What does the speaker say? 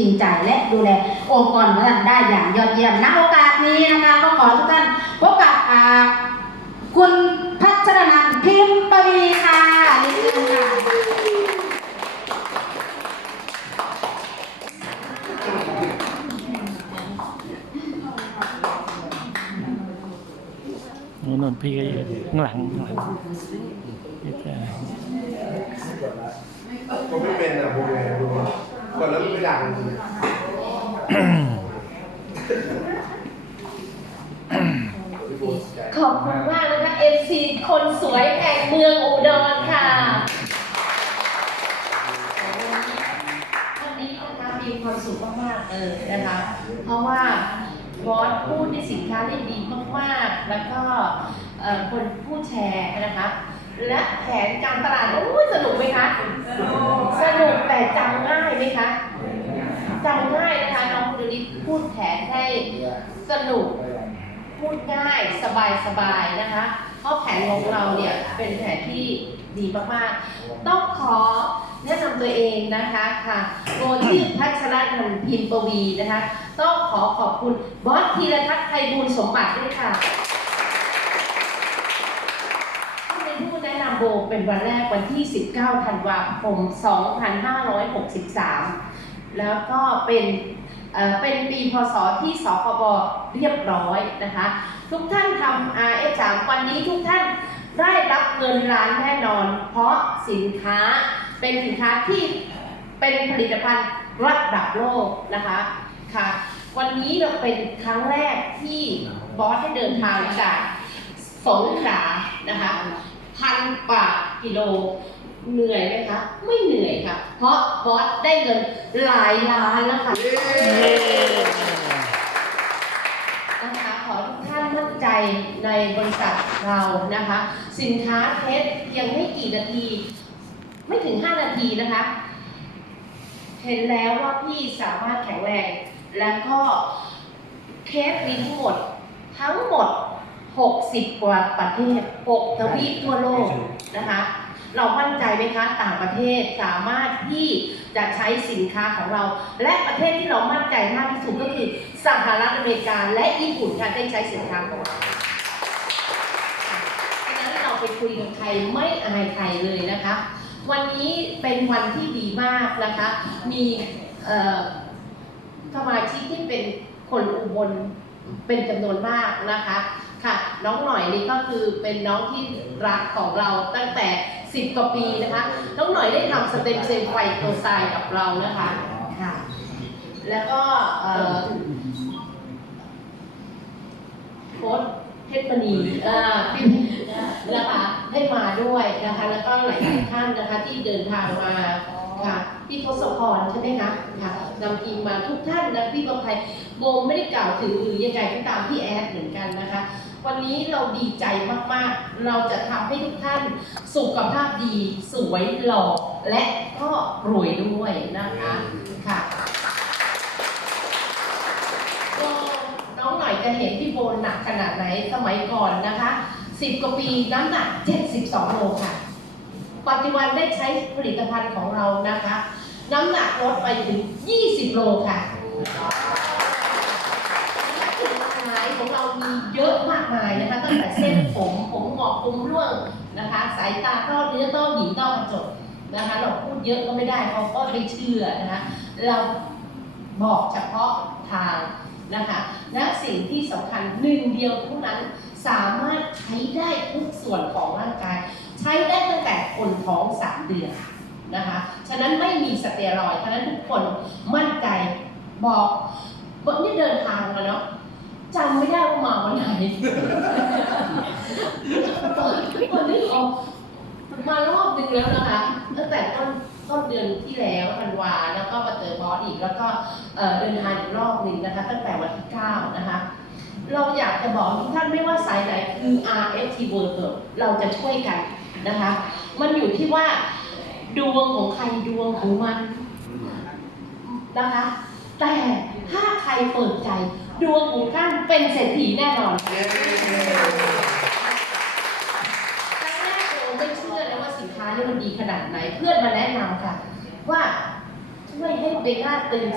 จริงใจและดูแลองค์กรของท่านได้อย่างยอดเยี่ยมณโอกาสนี้นะคะก็ขอทุกท่านพบกับคุณพัชรนันท์พิมพ์ปวีค่ะเรียนเชิญค่ะนนพี่ก็อยู่ข้างหลังข้างหลังผมไม่เป็นอะผมไงดู ก่อนแล้วไม่ดังขอบคุณมากนะคะ MC คนสวยแห่งเมืองอุดรค่ะวันนี้นะคะมีความสุขมากๆเลยนะคะ เพราะว่าบอสพูดในสินค้าได้ดีมากๆ แล้วก็คนผู้แชร์นะคะ และแผนการตลาดโอ้ยสนุกไหมคะ สนุกแต่จำง่ายไหมคะจำง่ายนะคะน้องคุณลิศพูดแผนให้ สนุก พูดง่ายสบายสบายๆนะคะ เพราะแผนของเราเนี่ยเป็นแผนที่ดีมากๆ ต้องขอแนะนำตัวเองนะคะค่ะโบชื่อพัชรนันพิมพ์ปวีนะคะ ต้องขอขอบคุณบอสธีรทัศน์ไพบูลสมบัติด้วยค่ะที่เป็นผู้แนะนำโบเป็นวันแรกวันที่ 19 ธันวาคม 2563 แล้วก็เป็น เป็นปีพศที่สคบเรียบร้อยนะคะ ทุกท่านทำ RF3 วันนี้ทุกท่านได้รับเงินล้านแน่นอน เพราะสินค้าเป็นสินค้าที่เป็นผลิตภัณฑ์ระดับโลกนะคะค่ะ วันนี้เราเป็นครั้งแรกที่บอสได้เดินทางจากสงขลานะคะพันกว่า กิโล เหนื่อยไหมคะ ไม่เหนื่อยค่ะ เพราะบอสได้เงินหลายล้านแล้วค่ะนะคะขอทุกท่านมั่นใจในบริษัทเรานะคะ สินค้าเทสเพียงไม่กี่นาที ไม่ถึง 5 นาทีนะคะ เห็นแล้วว่าพี่สามารถแข็งแรง แล้วก็เคสมีทั้งหมด ทั้งหมด 60 กว่าประเทศ 6 ทวีปทั่วโลกนะคะ เรามั่นใจไหมคะต่างประเทศสามารถที่จะใช้สินค้าของเรา และประเทศที่เรามั่นใจมากที่สุดก็คือสหรัฐอเมริกาและญี่ปุ่นค่ะได้ใช้สินค้าของเราฉะนั้นเราไปคุยกับใครไม่อายใครเลยนะคะ วันนี้เป็นวันที่ดีมากนะคะ มีเอ่อสมาชิกที่เป็นคนอุบลเป็นจำนวนมากนะคะ ค่ะ น้องหน่อยนี่ก็คือเป็นน้องที่รักของเราตั้งแต่ 10 กว่าปีนะคะ น้องหน่อยได้ทำสเต็มเซลล์ไฟโตไซด์กับเรานะคะค่ะ แล้วก็เอ่อโค้ดเพชรมณีเอ่อพี่นะคะได้มาด้วยนะคะ แล้วก็หลายๆท่านนะคะที่เดินทางมาค่ะพี่ทศพรใช่ไหมคะค่ะนำทีมมาทุกท่านนะพี่ประภัยโบมไม่ได้กล่าวถึงหรือยังไงก็ตามพี่แอดเหมือนกันนะคะ วันนี้เราดีใจมากๆ เราจะทำให้ทุกท่านสุขภาพดีสวยหล่อและก็รวยด้วยนะคะค่ะก็น้องหน่อยจะเห็นพี่โบนหนักขนาดไหนสมัยก่อนนะคะ 10 กว่าปีน้ำหนัก 72โลค่ะ ปัจจุบันได้ใช้ผลิตภัณฑ์ของเรานะคะ น้ำหนักลดไปถึง 20 โลค่ะจุดขายของ เรามีเยอะมากมายนะคะตั้งแต่เส้นผมผมหงอกผมร่วงนะคะ สายตาต้อเนื้อต้อหินต้อกระจกนะคะ เราพูดเยอะก็ไม่ได้เขาก็ไม่เชื่อนะคะเราบอกเฉพาะทางนะคะและสิ่งที่สำคัญหนึ่งเดียวเท่านั้นสามารถใช้ได้ทุกส่วนของร่างกาย ใช้ได้ตั้งแต่คนท้องสามเดือนนะคะฉะนั้นไม่มีสเตียรอยด์ฉะนั้นทุกคนมั่นใจบอกคนที่เดินทางมาเนาะ จำไม่ได้ว่ามาวันไหนวันนี้ออกมารอบหนึงแล้วนะคะ ตั้งแต่ต้นต้นเดือนที่แล้วธันวาแล้วก็มาเจอบอสอีกแล้วก็เอ่อเดินทางอีกรอบหนึ่งนะคะ ตั้งแต่วันที่ 9 นะคะ เราอยากจะบอกทุกท่านไม่ว่าสายไหนคือ RFT World เราจะช่วยกันนะคะ มันอยู่ที่ว่าดวงของใครดวงของมันนะคะ แต่ ถ้าใครเปิดใจ ดวงของท่านเป็นเศรษฐีแน่นอนครั้งแรกเราไม่เชื่อเลยว่าสินค้านี่มันดีขนาดไหน เพื่อนมาแนะนำค่ะ ว่าช่วยให้เบลล่าตื่น